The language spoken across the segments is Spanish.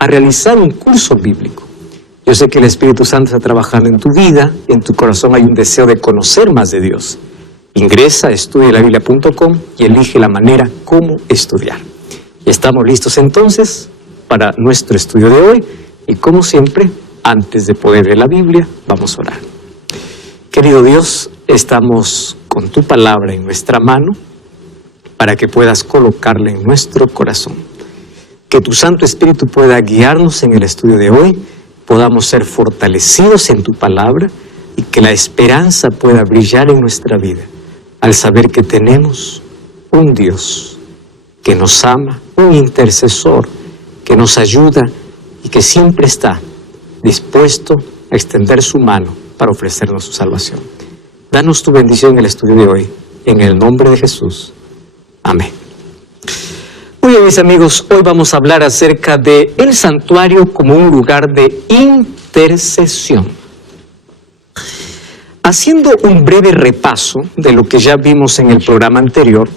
a realizar un curso bíblico. Yo sé que el Espíritu Santo está trabajando en tu vida, y en tu corazón hay un deseo de conocer más de Dios. Ingresa a estudialabiblia.com y elige la manera cómo estudiar. Y estamos listos entonces para nuestro estudio de hoy, y como siempre, antes de poder leer la Biblia, vamos a orar. Querido Dios, estamos con tu palabra en nuestra mano para que puedas colocarla en nuestro corazón. Que tu Santo Espíritu pueda guiarnos en el estudio de hoy, podamos ser fortalecidos en tu palabra y que la esperanza pueda brillar en nuestra vida al saber que tenemos un Dios que nos ama, un intercesor que nos ayuda y que siempre está dispuesto a extender su mano para ofrecernos su salvación. Danos tu bendición en el estudio de hoy, en el nombre de Jesús. Amén. Muy bien, mis amigos, hoy vamos a hablar acerca de el santuario como un lugar de intercesión. Haciendo un breve repaso de lo que ya vimos en el programa anterior,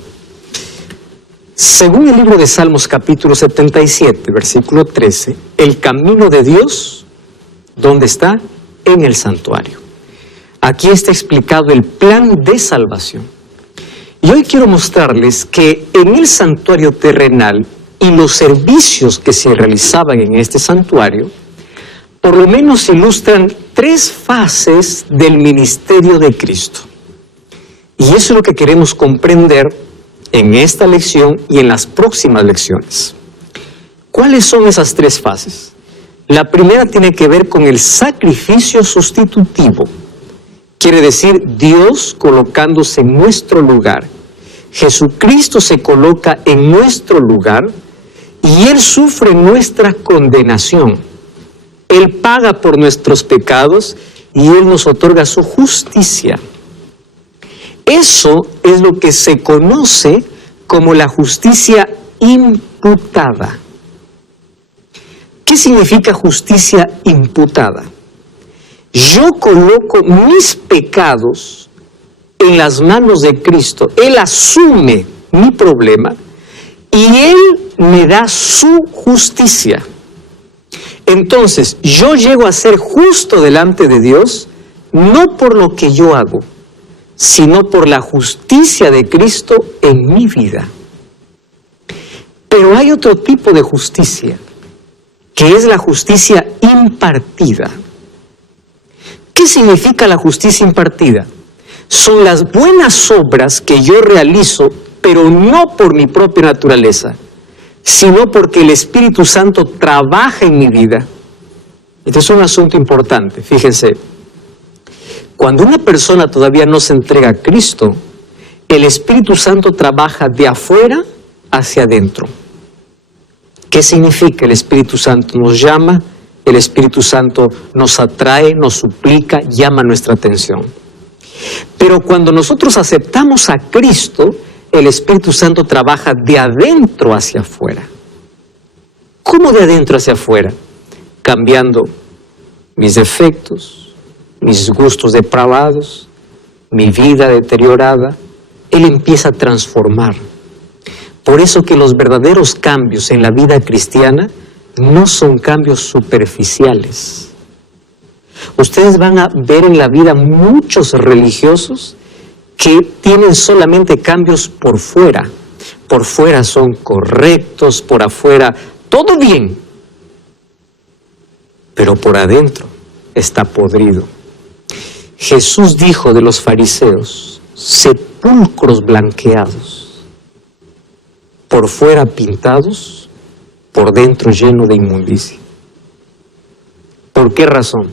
según el libro de Salmos capítulo 77, versículo 13, el camino de Dios, ¿dónde está? En el santuario. Aquí está explicado el plan de salvación. Y hoy quiero mostrarles que en el santuario terrenal y los servicios que se realizaban en este santuario, por lo menos ilustran 3 fases del ministerio de Cristo. Y eso es lo que queremos comprender en esta lección y en las próximas lecciones. ¿Cuáles son esas 3 fases? La primera tiene que ver con el sacrificio sustitutivo. Quiere decir, Dios colocándose en nuestro lugar. Jesucristo se coloca en nuestro lugar y Él sufre nuestra condenación. Él paga por nuestros pecados y Él nos otorga su justicia. Eso es lo que se conoce como la justicia imputada. ¿Qué significa justicia imputada? Yo coloco mis pecados en las manos de Cristo. Él asume mi problema y Él me da su justicia. Entonces, yo llego a ser justo delante de Dios, no por lo que yo hago, sino por la justicia de Cristo en mi vida. Pero hay otro tipo de justicia, que es la justicia impartida. ¿Qué significa la justicia impartida? Son las buenas obras que yo realizo, pero no por mi propia naturaleza, sino porque el Espíritu Santo trabaja en mi vida. Este es un asunto importante, fíjense. Cuando una persona todavía no se entrega a Cristo, el Espíritu Santo trabaja de afuera hacia adentro. ¿Qué significa? El Espíritu Santo nos llama, el Espíritu Santo nos atrae, nos suplica, llama nuestra atención. Pero cuando nosotros aceptamos a Cristo, el Espíritu Santo trabaja de adentro hacia afuera. ¿Cómo de adentro hacia afuera? Cambiando mis defectos, mis gustos depravados, mi vida deteriorada. Él empieza a transformar. Por eso que los verdaderos cambios en la vida cristiana no son cambios superficiales. Ustedes van a ver en la vida muchos religiosos que tienen solamente cambios por fuera. Por fuera son correctos, por afuera todo bien, pero por adentro está podrido. Jesús dijo de los fariseos, sepulcros blanqueados, por fuera pintados, por dentro lleno de inmundicia. ¿Por qué razón?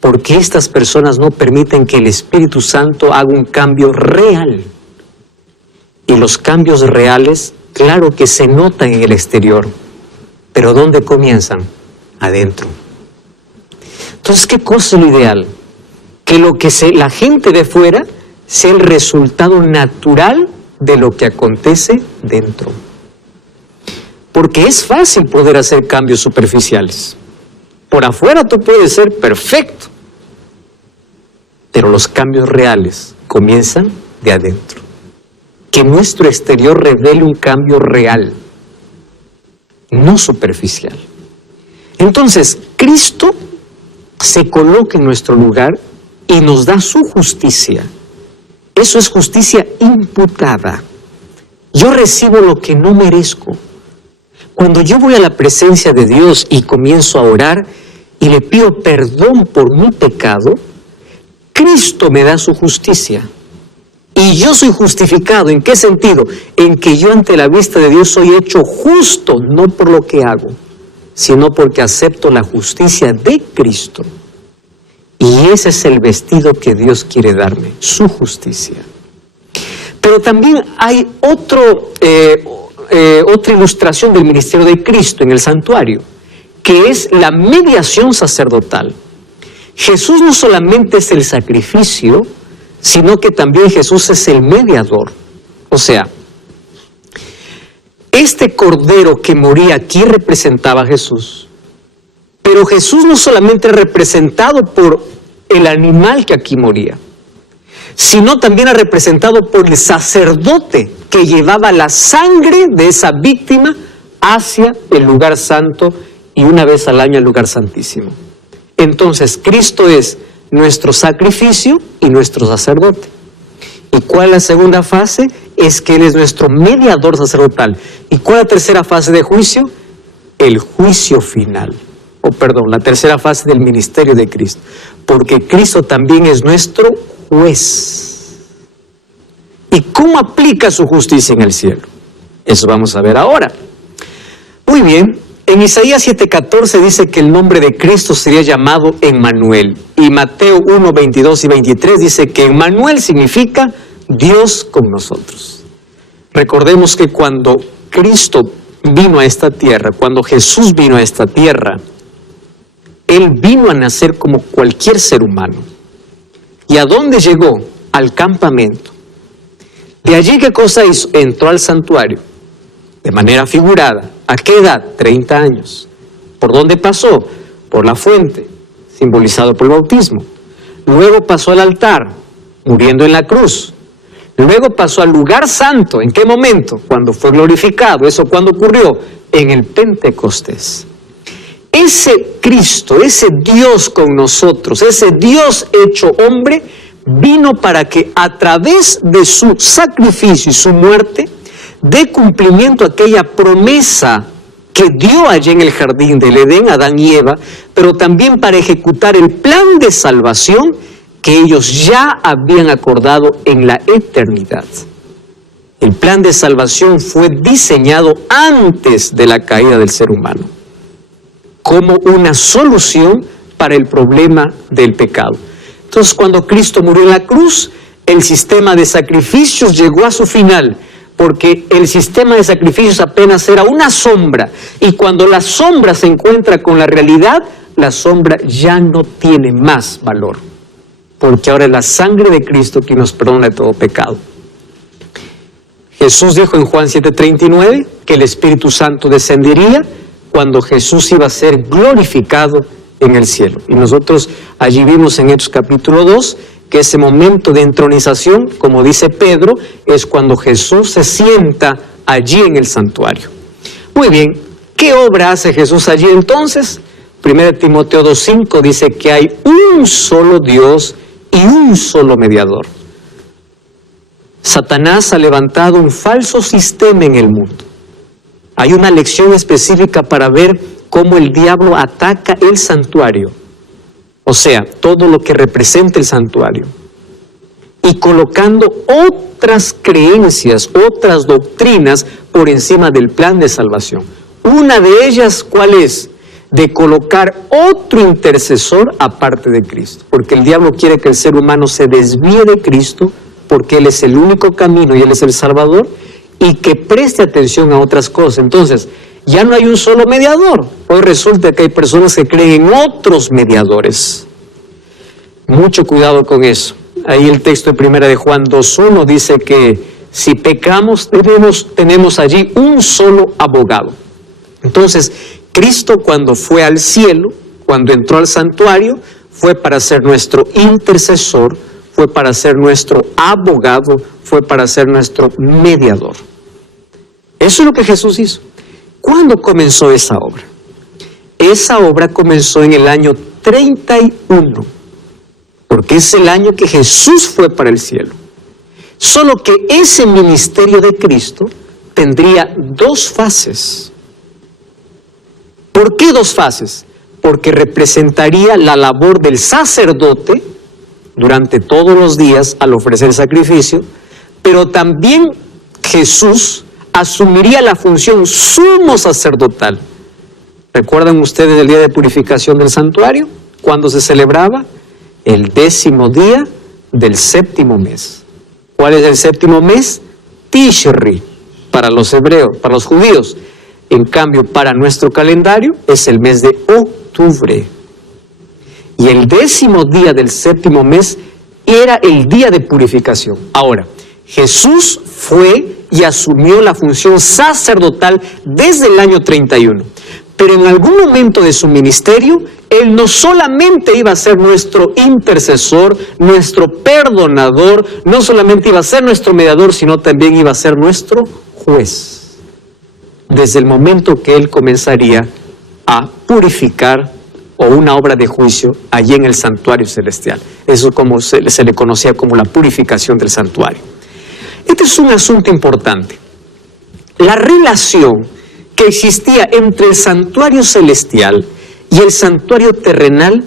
Porque estas personas no permiten que el Espíritu Santo haga un cambio real. Y los cambios reales, claro que se notan en el exterior, pero ¿dónde comienzan? Adentro. Entonces, ¿qué cosa es lo ideal? Que lo que la gente de fuera sea el resultado natural de lo que acontece dentro. Porque es fácil poder hacer cambios superficiales. Por afuera tú puedes ser perfecto, pero los cambios reales comienzan de adentro. Que nuestro exterior revele un cambio real, no superficial. Entonces, Cristo se coloca en nuestro lugar y nos da su justicia. Eso es justicia imputada. Yo recibo lo que no merezco. Cuando yo voy a la presencia de Dios y comienzo a orar y le pido perdón por mi pecado, Cristo me da su justicia. Y yo soy justificado. ¿En qué sentido? En que yo ante la vista de Dios soy hecho justo, no por lo que hago, sino porque acepto la justicia de Cristo. Y ese es el vestido que Dios quiere darme, su justicia. Pero también hay otra ilustración del ministerio de Cristo en el santuario, que es la mediación sacerdotal. Jesús no solamente es el sacrificio, sino que también Jesús es el mediador. O sea, este cordero que moría aquí representaba a Jesús. Pero Jesús no solamente es representado por el animal que aquí moría, sino también es representado por el sacerdote que llevaba la sangre de esa víctima hacia el lugar santo y una vez al año el lugar santísimo. Entonces, Cristo es nuestro sacrificio y nuestro sacerdote. ¿Y cuál es la segunda fase? Es que Él es nuestro mediador sacerdotal. ¿Y cuál es la tercera fase de juicio? El juicio final. La tercera fase del ministerio de Cristo. Porque Cristo también es nuestro juez. ¿Y cómo aplica su justicia en el cielo? Eso vamos a ver ahora. Muy bien. En Isaías 7:14 dice que el nombre de Cristo sería llamado Emmanuel. Y Mateo 1:22 y 23 dice que Emmanuel significa Dios con nosotros. Recordemos que cuando Cristo vino a esta tierra, cuando Jesús vino a esta tierra, Él vino a nacer como cualquier ser humano. ¿Y a dónde llegó? Al campamento. De allí, ¿qué cosa hizo? Entró al santuario, de manera figurada. ¿A qué edad? 30 años. ¿Por dónde pasó? Por la fuente, simbolizado por el bautismo. Luego pasó al altar, muriendo en la cruz. Luego pasó al lugar santo. ¿En qué momento? Cuando fue glorificado. ¿Eso cuándo ocurrió? En el Pentecostés. Ese Cristo, ese Dios con nosotros, ese Dios hecho hombre, vino para que a través de su sacrificio y su muerte, dé cumplimiento a aquella promesa que dio allí en el jardín del Edén, Adán y Eva, pero también para ejecutar el plan de salvación que ellos ya habían acordado en la eternidad. El plan de salvación fue diseñado antes de la caída del ser humano, como una solución para el problema del pecado. Entonces, cuando Cristo murió en la cruz, el sistema de sacrificios llegó a su final, porque el sistema de sacrificios apenas era una sombra, y cuando la sombra se encuentra con la realidad, la sombra ya no tiene más valor, porque ahora es la sangre de Cristo que nos perdona de todo pecado. Jesús dijo en Juan 7:39 que el Espíritu Santo descendería cuando Jesús iba a ser glorificado en el cielo. Y nosotros allí vimos en Hechos capítulo 2 que ese momento de entronización, como dice Pedro, es cuando Jesús se sienta allí en el santuario. Muy bien, ¿qué obra hace Jesús allí entonces? 1 Timoteo 2:5 dice que hay un solo Dios y un solo mediador. Satanás ha levantado un falso sistema en el mundo. Hay una lección específica para ver cómo el diablo ataca el santuario. O sea, todo lo que representa el santuario. Y colocando otras creencias, otras doctrinas por encima del plan de salvación. Una de ellas, ¿cuál es? De colocar otro intercesor aparte de Cristo. Porque el diablo quiere que el ser humano se desvíe de Cristo, porque Él es el único camino y Él es el Salvador, y que preste atención a otras cosas. Entonces, ya no hay un solo mediador. Hoy resulta que hay personas que creen en otros mediadores. Mucho cuidado con eso. Ahí el texto de 1 de Juan 2:1 dice que si pecamos, tenemos allí un solo abogado. Entonces, Cristo cuando fue al cielo, cuando entró al santuario, fue para ser nuestro intercesor, fue para ser nuestro abogado, fue para ser nuestro mediador. Eso es lo que Jesús hizo. ¿Cuándo comenzó esa obra? Esa obra comenzó en el año 31, porque es el año que Jesús fue para el cielo. Solo que ese ministerio de Cristo tendría dos fases. ¿Por qué dos fases? Porque representaría la labor del sacerdote durante todos los días al ofrecer sacrificio, pero también Jesús asumiría la función sumo sacerdotal. ¿Recuerdan ustedes el día de purificación del santuario? ¿Cuándo se celebraba? El 10º día del 7º mes. ¿Cuál es el 7º mes? Tishri, para los hebreos, para los judíos. En cambio, para nuestro calendario es el mes de octubre. Y el 10º día del 7º mes era el día de purificación. Ahora, Jesús fue y asumió la función sacerdotal desde el año 31. Pero en algún momento de su ministerio, Él no solamente iba a ser nuestro intercesor, nuestro perdonador, no solamente iba a ser nuestro mediador, sino también iba a ser nuestro juez. Desde el momento que Él comenzaría a purificar o una obra de juicio allí en el santuario celestial. Eso como se le conocía como la purificación del santuario. Este es un asunto importante. La relación que existía entre el santuario celestial y el santuario terrenal,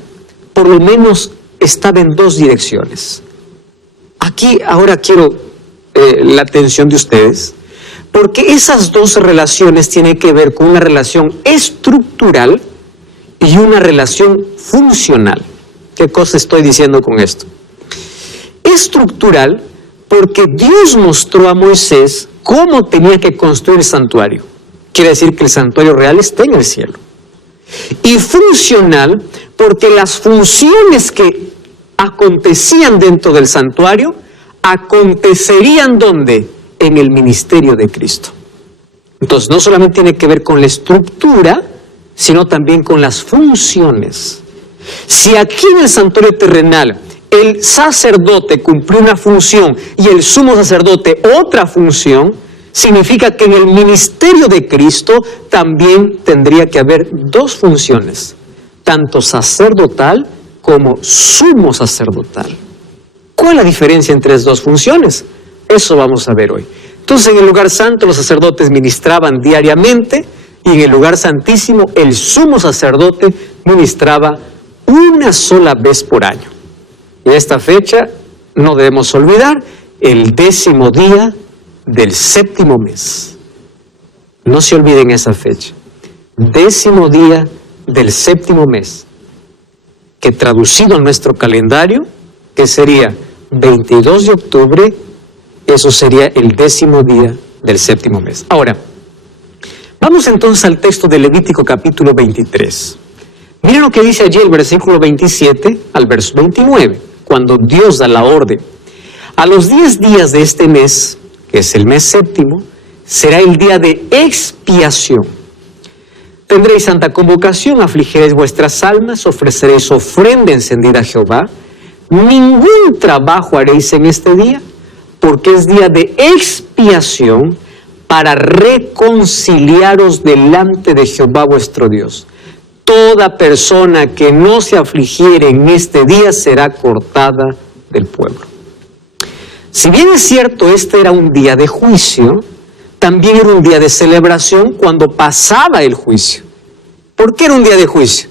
por lo menos estaba en dos direcciones. Aquí ahora quiero la atención de ustedes, porque esas dos relaciones tienen que ver con una relación estructural y una relación funcional. ¿Qué cosa estoy diciendo con esto? Estructural, porque Dios mostró a Moisés cómo tenía que construir el santuario. Quiere decir que el santuario real está en el cielo. Y funcional, porque las funciones que acontecían dentro del santuario, acontecerían ¿dónde? En el ministerio de Cristo. Entonces, no solamente tiene que ver con la estructura, sino también con las funciones. Si aquí en el santuario terrenal el sacerdote cumplió una función y el sumo sacerdote otra función, significa que en el ministerio de Cristo también tendría que haber dos funciones, tanto sacerdotal como sumo sacerdotal. ¿Cuál es la diferencia entre las dos funciones? Eso vamos a ver hoy. Entonces, en el lugar santo los sacerdotes ministraban diariamente y en el lugar santísimo el sumo sacerdote ministraba una sola vez por año. Y esta fecha no debemos olvidar, el 10º día del 7º mes. No se olviden esa fecha. 10º día del 7º mes, que traducido a nuestro calendario, que sería 22 de octubre, eso sería el 10º día del 7º mes. Ahora, vamos entonces al texto de Levítico capítulo 23. Miren lo que dice allí el versículo 27 al verso 29, cuando Dios da la orden. A los 10 días de este mes, que es el mes 7º, será el día de expiación. Tendréis santa convocación, afligiréis vuestras almas, ofreceréis ofrenda encendida a Jehová. Ningún trabajo haréis en este día, porque es día de expiación para reconciliaros delante de Jehová vuestro Dios. Toda persona que no se afligiere en este día será cortada del pueblo. Si bien es cierto, este era un día de juicio, también era un día de celebración cuando pasaba el juicio. ¿Por qué era un día de juicio?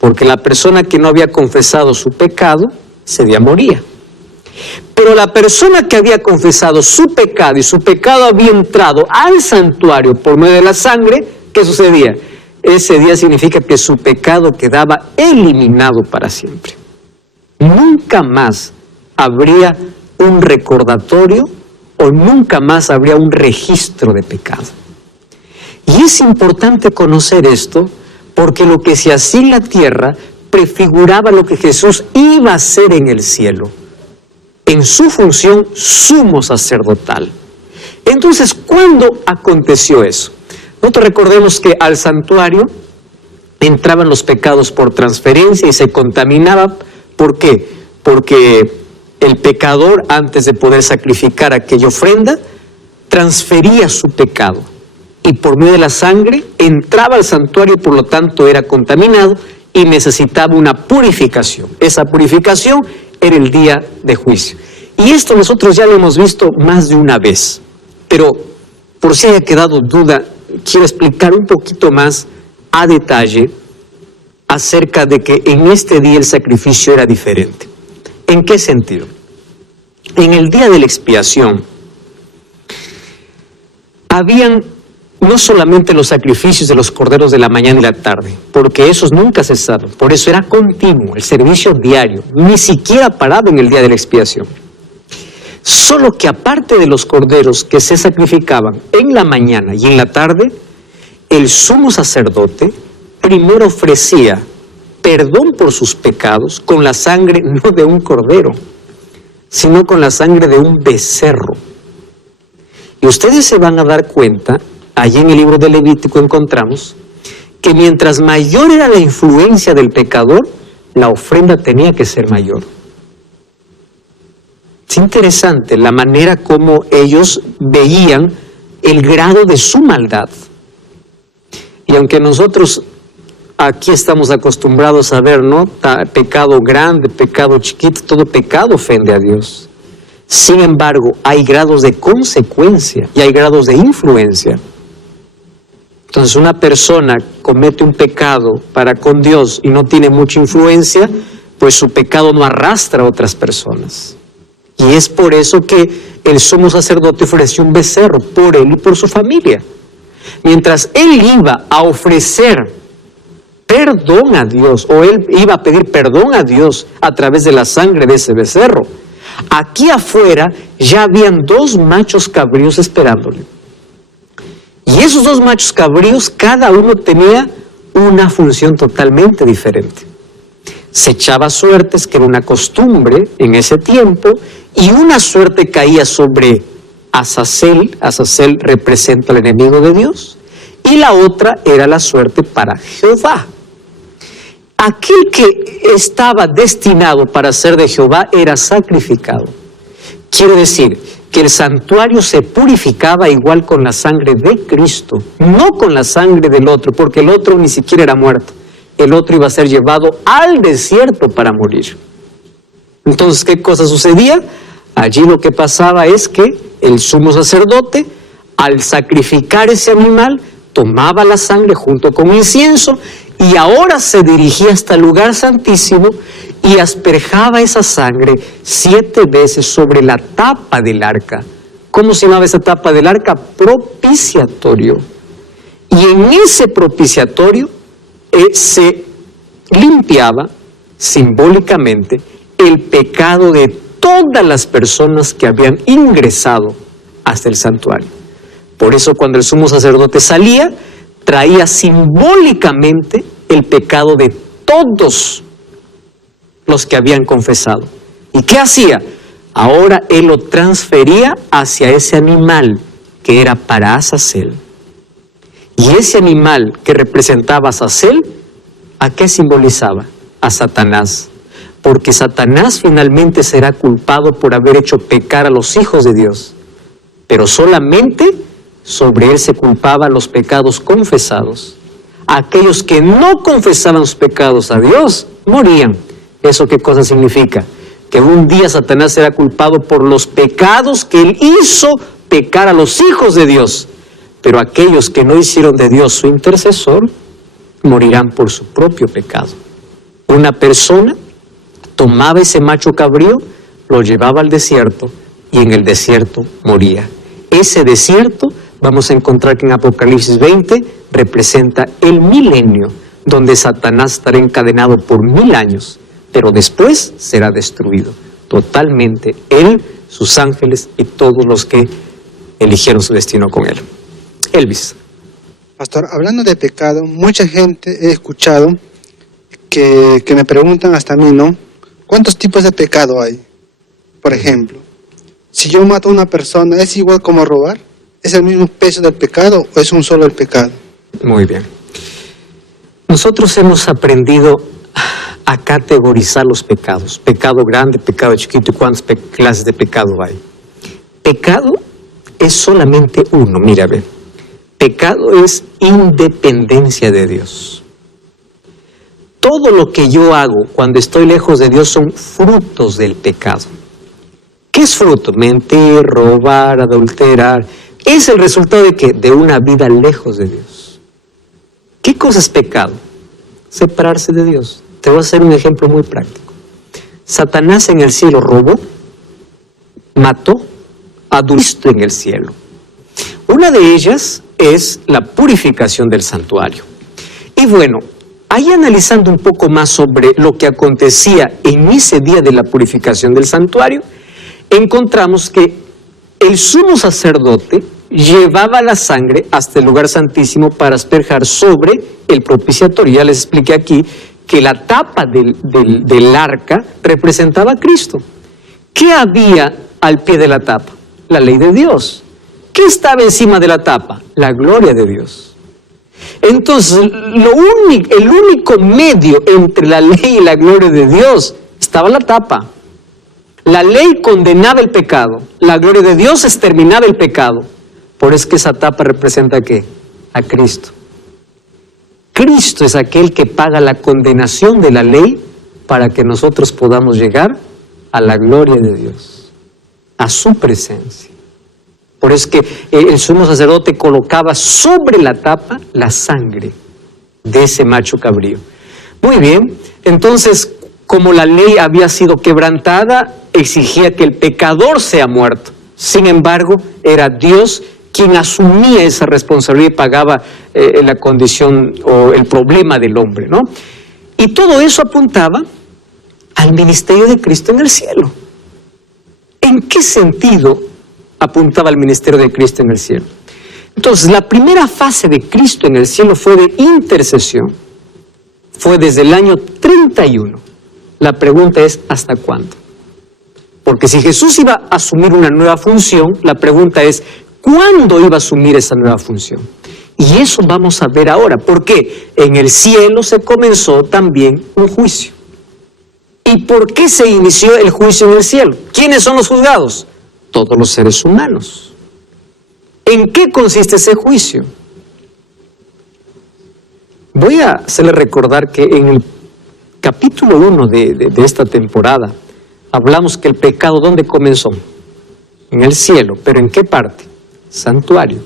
Porque la persona que no había confesado su pecado, ese día moría. Pero la persona que había confesado su pecado y su pecado había entrado al santuario por medio de la sangre, ¿qué sucedía? Ese día significa que su pecado quedaba eliminado para siempre. Nunca más habría un recordatorio o nunca más habría un registro de pecado. Y es importante conocer esto porque lo que se hacía en la tierra prefiguraba lo que Jesús iba a hacer en el cielo, en su función sumo sacerdotal. Entonces, ¿cuándo aconteció eso? Nosotros recordemos que al santuario entraban los pecados por transferencia y se contaminaba. ¿Por qué? Porque el pecador, antes de poder sacrificar aquella ofrenda, transfería su pecado. y por medio de la sangre entraba al santuario y por lo tanto era contaminado y necesitaba una purificación. Esa purificación era el día de juicio. Y esto nosotros ya lo hemos visto más de una vez, pero por si haya quedado duda, quiero explicar un poquito más a detalle acerca de que en este día el sacrificio era diferente. ¿En qué sentido? En el día de la expiación, habían no solamente los sacrificios de los corderos de la mañana y la tarde, porque esos nunca cesaron, por eso era continuo, el servicio diario, ni siquiera parado en el día de la expiación. Solo que aparte de los corderos que se sacrificaban en la mañana y en la tarde, el sumo sacerdote primero ofrecía perdón por sus pecados con la sangre no de un cordero, sino con la sangre de un becerro. Y ustedes se van a dar cuenta, allí en el libro de Levítico encontramos, que mientras mayor era la influencia del pecador, la ofrenda tenía que ser mayor. Es interesante la manera como ellos veían el grado de su maldad. Y aunque nosotros aquí estamos acostumbrados a ver, ¿no? Pecado grande, pecado chiquito, todo pecado ofende a Dios. Sin embargo, hay grados de consecuencia y hay grados de influencia. Entonces, una persona comete un pecado para con Dios y no tiene mucha influencia, pues su pecado no arrastra a otras personas. Y es por eso que el sumo sacerdote ofreció un becerro por él y por su familia. Mientras él iba a ofrecer perdón a Dios, o él iba a pedir perdón a Dios a través de la sangre de ese becerro, aquí afuera ya habían 2 machos cabríos esperándole. Y esos 2 machos cabríos, cada uno tenía una función totalmente diferente. Se echaba suertes, que era una costumbre en ese tiempo, y una suerte caía sobre Azazel. Azazel representa al enemigo de Dios, y la otra era la suerte para Jehová. Aquel que estaba destinado para ser de Jehová era sacrificado. Quiere decir que el santuario se purificaba igual con la sangre de Cristo, no con la sangre del otro, porque el otro ni siquiera era muerto. El otro iba a ser llevado al desierto para morir. Entonces, ¿qué cosa sucedía? Allí lo que pasaba es que el sumo sacerdote, al sacrificar ese animal, tomaba la sangre junto con incienso y ahora se dirigía hasta el lugar santísimo y asperjaba esa sangre 7 veces sobre la tapa del arca. ¿Cómo se llamaba esa tapa del arca? Propiciatorio. Y en ese propiciatorio se limpiaba simbólicamente el pecado de todas las personas que habían ingresado hasta el santuario. Por eso cuando el sumo sacerdote salía, traía simbólicamente el pecado de todos los que habían confesado. ¿Y qué hacía? Ahora él lo transfería hacia ese animal que era para Azazel. Y ese animal que representaba a Azazel, ¿a qué simbolizaba? A Satanás. Porque Satanás finalmente será culpado por haber hecho pecar a los hijos de Dios. Pero solamente sobre él se culpaban los pecados confesados. Aquellos que no confesaban sus pecados a Dios, morían. ¿Eso qué cosa significa? Que un día Satanás será culpado por los pecados que él hizo pecar a los hijos de Dios. Pero aquellos que no hicieron de Dios su intercesor, morirán por su propio pecado. Una persona tomaba ese macho cabrío, lo llevaba al desierto y en el desierto moría. Ese desierto, vamos a encontrar que en Apocalipsis 20 representa el milenio, donde Satanás estará encadenado por 1000 años, pero después será destruido totalmente, él, sus ángeles y todos los que eligieron su destino con él. Elvis. Pastor, hablando de pecado, mucha gente he escuchado que me preguntan hasta a mí, ¿no? ¿Cuántos tipos de pecado hay? Por ejemplo, si yo mato a una persona, ¿es igual como robar? ¿Es el mismo peso del pecado o es un solo el pecado? Muy bien. Nosotros hemos aprendido a categorizar los pecados. Pecado grande, pecado chiquito y cuántas clases de pecado hay. Pecado es solamente uno, mira, ve. Pecado es independencia de Dios. Todo lo que yo hago cuando estoy lejos de Dios son frutos del pecado. ¿Qué es fruto? Mentir, robar, adulterar. Es el resultado de ¿qué? De una vida lejos de Dios. ¿Qué cosa es pecado? Separarse de Dios. Te voy a hacer un ejemplo muy práctico. Satanás en el cielo robó, mató, adulteró en el cielo. Una de ellas es la purificación del santuario. Y bueno, ahí analizando un poco más sobre lo que acontecía en ese día de la purificación del santuario, encontramos que el sumo sacerdote llevaba la sangre hasta el lugar santísimo para asperjar sobre el propiciatorio. Ya les expliqué aquí que la tapa del arca representaba a Cristo. ¿Qué había al pie de la tapa? La ley de Dios. ¿Qué estaba encima de la tapa? La gloria de Dios. Entonces, el único medio entre la ley y la gloria de Dios estaba la tapa. La ley condenaba el pecado, la gloria de Dios exterminaba el pecado. Por eso es que esa tapa representa ¿a qué? A Cristo. Cristo es aquel que paga la condenación de la ley para que nosotros podamos llegar a la gloria de Dios, a su presencia. Por eso es que el sumo sacerdote colocaba sobre la tapa la sangre de ese macho cabrío. Muy bien, entonces, como la ley había sido quebrantada, exigía que el pecador sea muerto. Sin embargo, era Dios quien asumía esa responsabilidad y pagaba la condición o el problema del hombre, ¿no? Y todo eso apuntaba al ministerio de Cristo en el cielo. ¿En qué sentido apuntaba al ministerio de Cristo en el cielo? Entonces, la primera fase de Cristo en el cielo fue de intercesión. Fue desde el año 31. La pregunta es, ¿hasta cuándo? Porque si Jesús iba a asumir una nueva función, la pregunta es, ¿cuándo iba a asumir esa nueva función? Y eso vamos a ver ahora, porque en el cielo se comenzó también un juicio. ¿Y por qué se inició el juicio en el cielo? ¿Quiénes son los juzgados? Todos los seres humanos. ¿En qué consiste ese juicio? Voy a hacerle recordar que en el capítulo 1 de esta temporada, hablamos que el pecado, ¿dónde comenzó? En el cielo, pero ¿en qué parte? Santuario.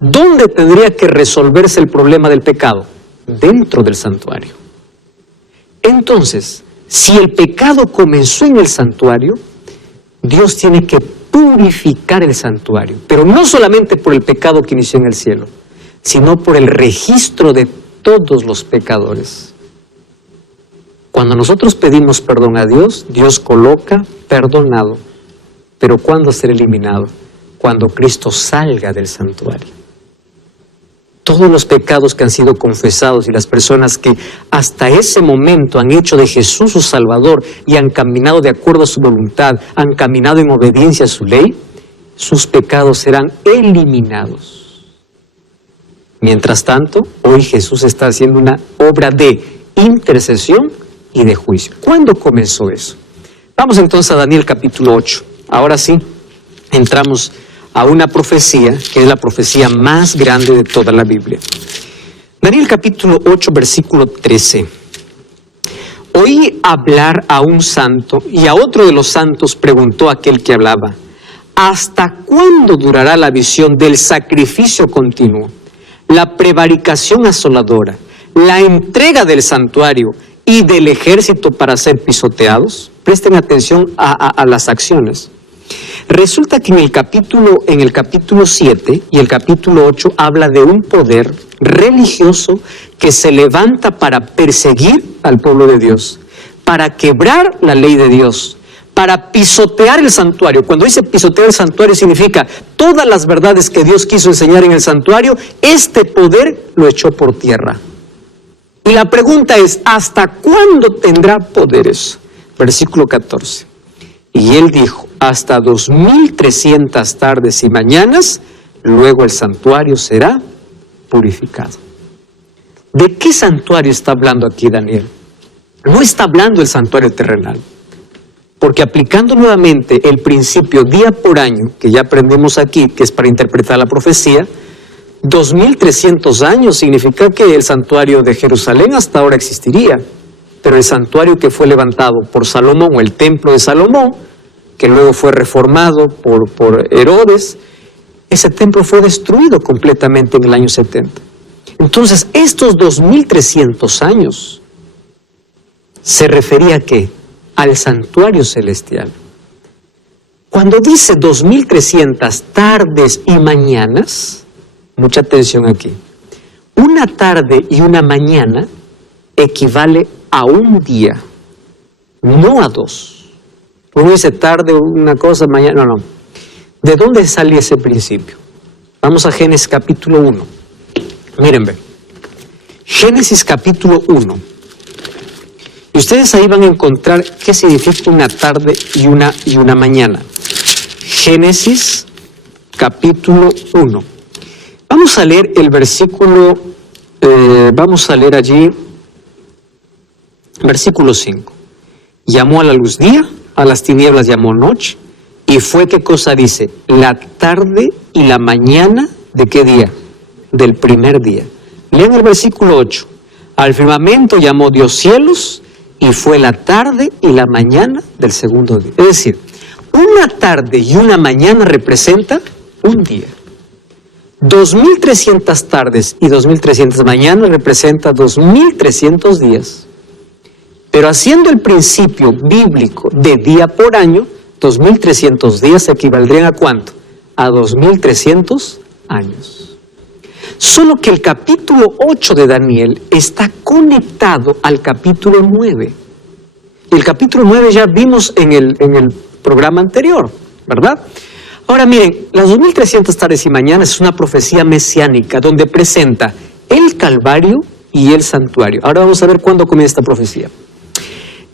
¿Dónde tendría que resolverse el problema del pecado? Dentro del santuario. Entonces, si el pecado comenzó en el santuario, Dios tiene que purificar el santuario, pero no solamente por el pecado que inició en el cielo, sino por el registro de todos los pecadores. Cuando nosotros pedimos perdón a Dios, Dios coloca perdonado. Pero ¿cuándo será eliminado? Cuando Cristo salga del santuario. Todos los pecados que han sido confesados y las personas que hasta ese momento han hecho de Jesús su Salvador y han caminado de acuerdo a su voluntad, han caminado en obediencia a su ley, sus pecados serán eliminados. Mientras tanto, hoy Jesús está haciendo una obra de intercesión y de juicio. ¿Cuándo comenzó eso? Vamos entonces a Daniel capítulo 8. Ahora sí, entramos a una profecía que es la profecía más grande de toda la Biblia. Daniel capítulo 8, versículo 13. Oí hablar a un santo y a otro de los santos preguntó aquel que hablaba, ¿hasta cuándo durará la visión del sacrificio continuo, la prevaricación asoladora, la entrega del santuario y del ejército para ser pisoteados? Presten atención a las acciones. Resulta que en el capítulo 7 y el capítulo 8 habla de un poder religioso que se levanta para perseguir al pueblo de Dios, para quebrar la ley de Dios, para pisotear el santuario. Cuando dice pisotear el santuario significa todas las verdades que Dios quiso enseñar en el santuario, este poder lo echó por tierra. Y la pregunta es, ¿hasta cuándo tendrá poder eso? Versículo 14. Y él dijo, hasta 2300 tardes y mañanas, luego el santuario será purificado. ¿De qué santuario está hablando aquí Daniel? No está hablando del santuario terrenal. Porque aplicando nuevamente el principio día por año, que ya aprendemos aquí, que es para interpretar la profecía, 2300 años significa que el santuario de Jerusalén hasta ahora existiría, pero el santuario que fue levantado por Salomón, o el templo de Salomón, que luego fue reformado por Herodes, ese templo fue destruido completamente en el año 70. Entonces, estos 2300 años se refería ¿a qué? Al santuario celestial. Cuando dice 2300 tardes y mañanas, mucha atención aquí, una tarde y una mañana equivale a un día, no a dos. Uno dice tarde, una cosa, mañana, no. ¿De dónde sale ese principio? Vamos a Génesis capítulo 1. Miren, ve. Génesis capítulo 1. Y ustedes ahí van a encontrar qué significa una tarde y una mañana. Génesis capítulo 1. Vamos a leer el versículo, vamos a leer allí, versículo 5. Llamó a la luz día, a las tinieblas llamó noche, y fue, ¿qué cosa dice? La tarde y la mañana, ¿de qué día? Del primer día. Lean el versículo 8. Al firmamento llamó Dios cielos, y fue la tarde y la mañana del segundo día. Es decir, una tarde y una mañana representa un día. 2300 tardes y 2300 mañanas representa 2300 días. Pero haciendo el principio bíblico de día por año, 2300 días equivaldrían ¿a cuánto? A 2300 años. Solo que el capítulo 8 de Daniel está conectado al capítulo 9. El capítulo 9 ya vimos en el programa anterior, ¿verdad? Ahora miren, las 2300 tardes y mañanas es una profecía mesiánica donde presenta el Calvario y el santuario. Ahora vamos a ver cuándo comienza esta profecía.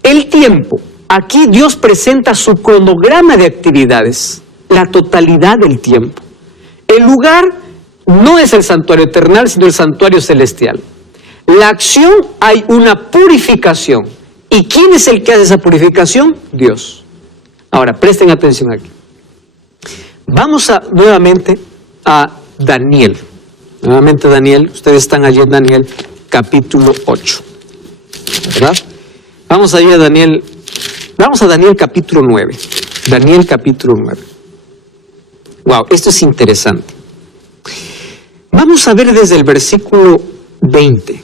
El tiempo. Aquí Dios presenta su cronograma de actividades, la totalidad del tiempo. El lugar no es el santuario eternal, sino el santuario celestial. La acción, hay una purificación. ¿Y quién es el que hace esa purificación? Dios. Ahora, presten atención aquí. Vamos nuevamente a Daniel. Nuevamente Daniel, ustedes están allí en Daniel capítulo 8. ¿Verdad? Vamos a ir a Daniel. Vamos a Daniel capítulo 9. Daniel capítulo 9. Wow, esto es interesante. Vamos a ver desde el versículo 20.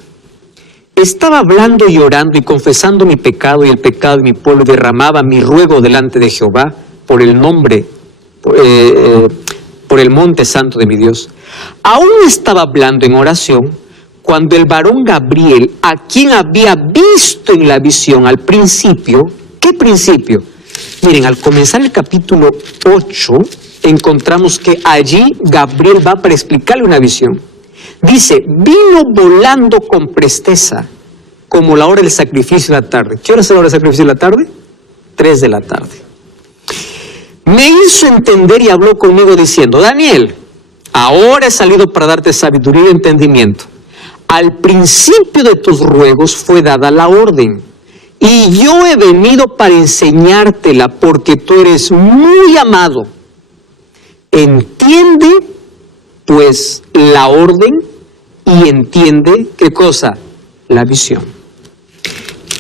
Estaba hablando y orando y confesando mi pecado y el pecado de mi pueblo, derramaba mi ruego delante de Jehová por el nombre, por el monte santo de mi Dios. Aún estaba hablando en oración cuando el varón Gabriel, a quien había visto en la visión al principio. ¿Qué principio? Miren, al comenzar el capítulo 8, encontramos que allí Gabriel va para explicarle una visión. Dice, vino volando con presteza, como la hora del sacrificio de la tarde. ¿Qué hora es la hora del sacrificio de la tarde? 3 de la tarde. Me hizo entender y habló conmigo diciendo, Daniel, ahora he salido para darte sabiduría y entendimiento. Al principio de tus ruegos fue dada la orden. Y yo he venido para enseñártela porque tú eres muy amado. Entiende, pues, la orden y entiende, ¿qué cosa? La visión.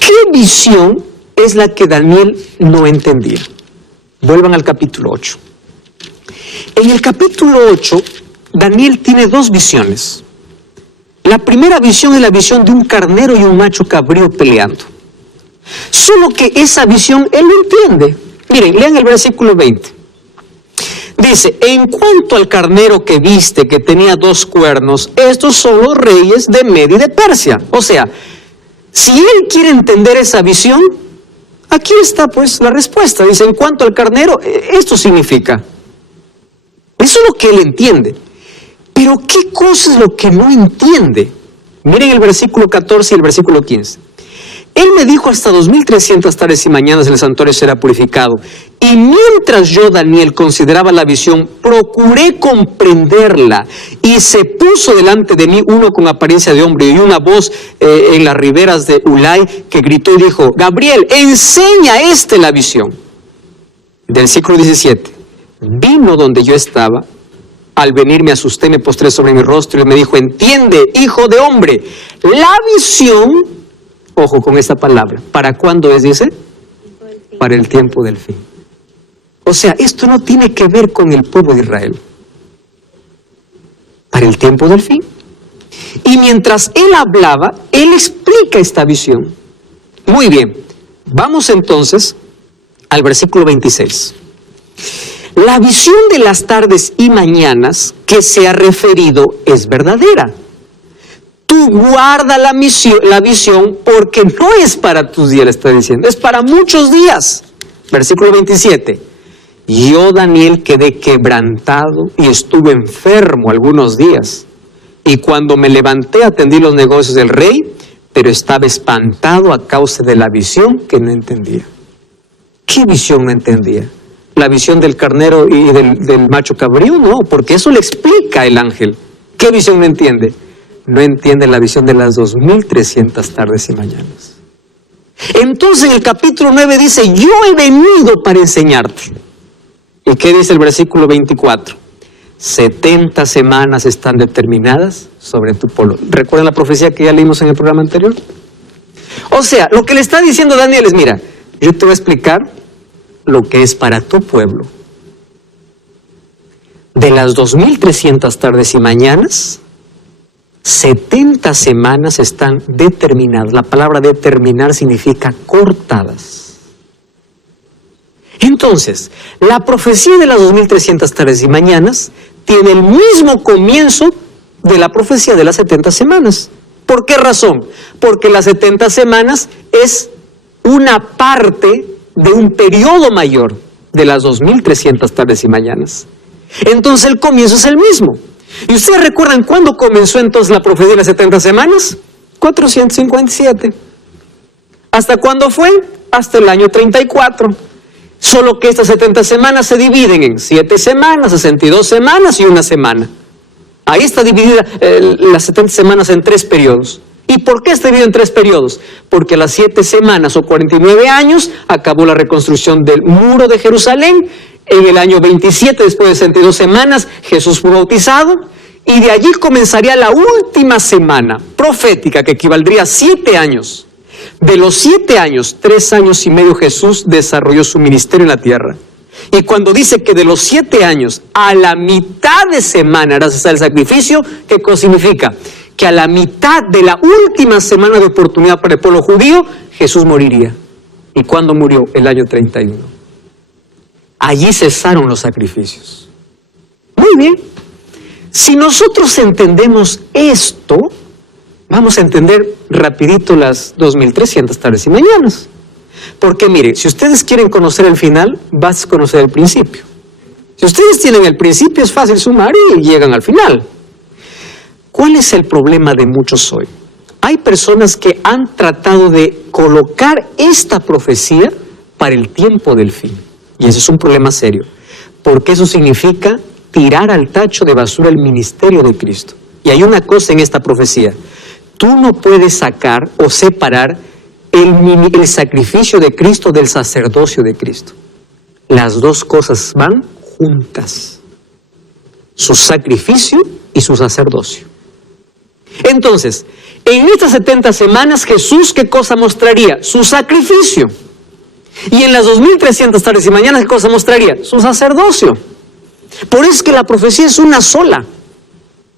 ¿Qué visión es la que Daniel no entendía? Vuelvan al capítulo 8. En el capítulo 8, Daniel tiene 2 visiones. La primera visión es la visión de un carnero y un macho cabrío peleando. Solo que esa visión él no entiende. Miren, lean el versículo 20. Dice, en cuanto al carnero que viste que tenía 2 cuernos, estos son los reyes de Media y de Persia. O sea, si él quiere entender esa visión, aquí está pues la respuesta. Dice, en cuanto al carnero, esto significa. Eso es lo que él entiende. Pero ¿qué cosa es lo que no entiende? Miren el versículo 14 y el versículo 15. Él me dijo, hasta 2300 tardes y mañanas el santuario será purificado. Y mientras yo, Daniel, consideraba la visión, procuré comprenderla. Y se puso delante de mí uno con apariencia de hombre y una voz en las riberas de Ulai que gritó y dijo, Gabriel, enseña la visión. Del versículo 17. Vino donde yo estaba Al venir me asusté, me postré sobre mi rostro y me dijo, entiende, hijo de hombre, la visión, ojo con esta palabra, ¿para cuándo es, dice? Para el tiempo del fin. O sea, esto no tiene que ver con el pueblo de Israel. Para el tiempo del fin. Y mientras él hablaba, él explica esta visión. Muy bien, vamos entonces al versículo 26. La visión de las tardes y mañanas que se ha referido es verdadera. Tú guarda la visión porque no es para tus días, le está diciendo, es para muchos días. Versículo 27. Yo, Daniel, quedé quebrantado y estuve enfermo algunos días. Y cuando me levanté atendí los negocios del rey, pero estaba espantado a causa de la visión que no entendía. ¿Qué visión no entendía? ¿La visión del carnero y del macho cabrío? No, porque eso le explica el ángel. ¿Qué visión no entiende? No entiende la visión de las 2300 tardes y mañanas. Entonces en el capítulo 9 dice, yo he venido para enseñarte. ¿Y qué dice el versículo 24? 70 semanas están determinadas sobre tu pueblo. ¿Recuerdan la profecía que ya leímos en el programa anterior? O sea, lo que le está diciendo Daniel es, mira, yo te voy a explicar lo que es para tu pueblo. De las 2300 tardes y mañanas, 70 semanas están determinadas. La palabra determinar significa cortadas. Entonces, la profecía de las 2300 tardes y mañanas tiene el mismo comienzo de la profecía de las 70 semanas. ¿Por qué razón? Porque las 70 semanas es una parte de un periodo mayor de las 2300 tardes y mañanas. Entonces el comienzo es el mismo. ¿Y ustedes recuerdan cuándo comenzó entonces la profecía de las 70 semanas? 457. ¿Hasta cuándo fue? Hasta el año 34. Solo que estas 70 semanas se dividen en 7 semanas, 62 semanas y una semana. Ahí está dividida las 70 semanas en 3 periodos. ¿Y por qué está dividido en 3 periodos? Porque a las 7 semanas o 49 años acabó la reconstrucción del muro de Jerusalén. En el año 27, después de 62 semanas, Jesús fue bautizado. Y de allí comenzaría la última semana profética, que equivaldría a 7 años. De los 7 años, 3 años y medio Jesús desarrolló su ministerio en la tierra. Y cuando dice que de los 7 años a la mitad de semana hará cesar el sacrificio, ¿qué cosa significa? Que a la mitad de la última semana de oportunidad para el pueblo judío, Jesús moriría. ¿Y cuándo murió? El año 31. Allí cesaron los sacrificios. Muy bien. Si nosotros entendemos esto, vamos a entender rapidito las 2300 tardes y mañanas. Porque mire, si ustedes quieren conocer el final, vas a conocer el principio. Si ustedes tienen el principio, es fácil sumar y llegan al final. ¿Cuál es el problema de muchos hoy? Hay personas que han tratado de colocar esta profecía para el tiempo del fin. Y ese es un problema serio. Porque eso significa tirar al tacho de basura el ministerio de Cristo. Y hay una cosa en esta profecía. Tú no puedes sacar o separar el sacrificio de Cristo del sacerdocio de Cristo. Las dos cosas van juntas. Su sacrificio y su sacerdocio. Entonces, en estas 70 semanas Jesús, ¿qué cosa mostraría? Su sacrificio. Y en las 2300 tardes y mañanas, ¿qué cosa mostraría? Su sacerdocio. Por eso es que la profecía es una sola.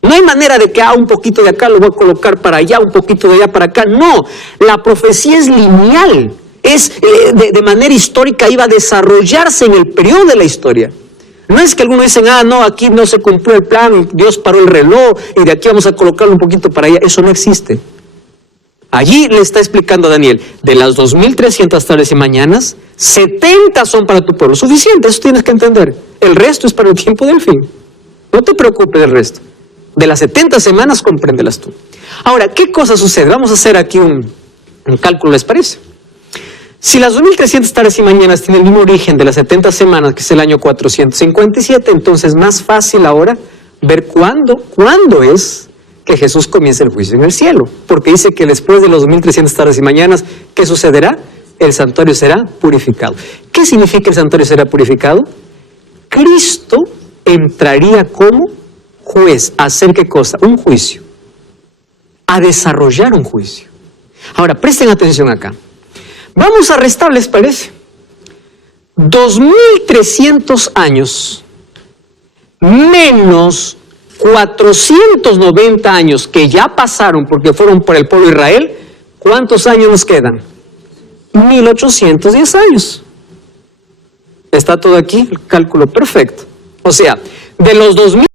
No hay manera de que un poquito de acá lo voy a colocar para allá, un poquito de allá para acá. No, la profecía es lineal. Es de manera histórica, iba a desarrollarse en el periodo de la historia. No es que algunos dicen, no, aquí no se cumplió el plan, Dios paró el reloj y de aquí vamos a colocarlo un poquito para allá. Eso no existe. Allí le está explicando a Daniel, de las 2300 tardes y mañanas, 70 son para tu pueblo. Suficiente, eso tienes que entender. El resto es para el tiempo del fin. No te preocupes del resto. De las 70 semanas, compréndelas tú. Ahora, ¿qué cosa sucede? Vamos a hacer aquí un cálculo, ¿les parece? Si las 2300 tardes y mañanas tienen el mismo origen de las 70 semanas, que es el año 457, entonces es más fácil ahora ver cuándo es que Jesús comienza el juicio en el cielo. Porque dice que después de las 2300 tardes y mañanas, ¿qué sucederá? El santuario será purificado. ¿Qué significa el santuario será purificado? Cristo entraría como juez a hacer qué cosa, un juicio, a desarrollar un juicio. Ahora, presten atención acá. Vamos a restar, ¿les parece? 2300 años menos 490 años que ya pasaron porque fueron por el pueblo de Israel. ¿Cuántos años nos quedan? 1810 años. Está todo aquí, el cálculo perfecto. O sea, de los 2000